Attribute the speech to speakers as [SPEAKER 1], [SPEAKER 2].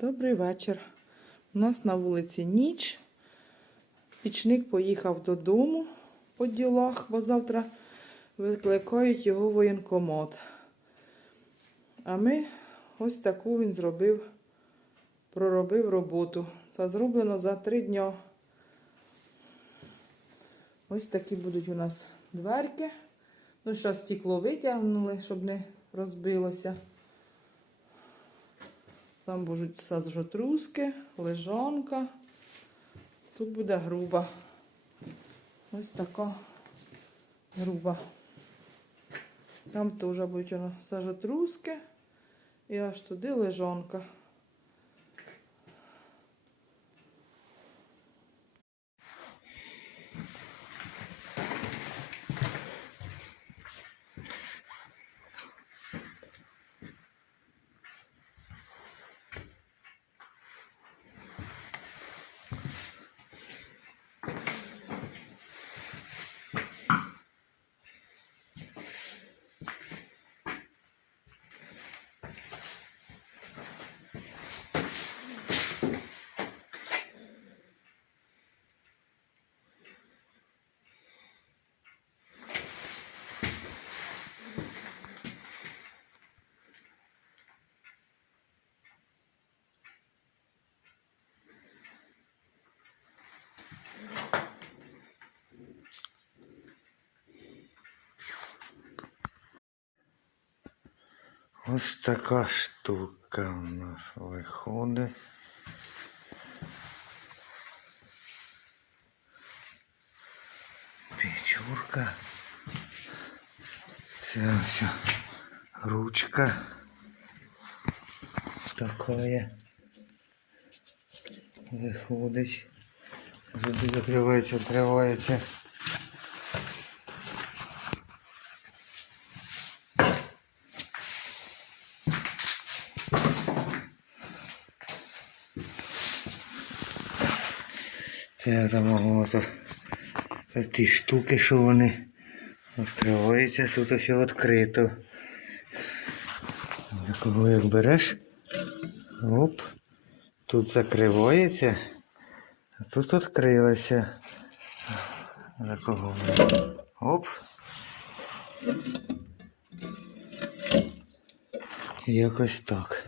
[SPEAKER 1] Добрий вечір. У нас на вулиці ніч. Пічник поїхав додому по ділах, бо завтра викликають його в воєнкомат. А ми ось таку він зробив, проробив роботу. Це зроблено за три дня. Ось такі будуть у нас дверки. Ну що, стекло витягнули, щоб не розбилося. Там будуть саджотруски, лежанка. Тут буде груба. Ось така груба. Там теж будуть саджотруски. І аж туди лежанка.
[SPEAKER 2] Ось така штука у нас виходить. Печурка. Ця вся ручка. Такая. Виходить. Завжди закривається, відкривається. Це там це ті штуки, що вони відкриваються, тут все відкрито. Такого як береш, оп, тут закривається, а тут відкрилося. Такого оп. Якось так.